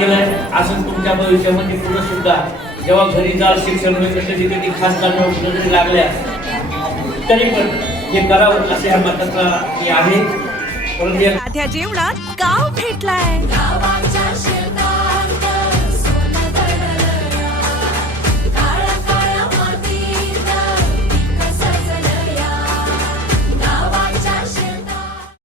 केलंय, असं तुमच्या भविष्यामध्ये पुढे सुद्धा जेव्हा घरी जाल शिक्षण मिळतं, कधी कधी खासदार नोकरी जरी लागल्या तरी पण हे करावं असे ह्या मताचा मी आहे. साध्या जेवणात गाव भेटलाय.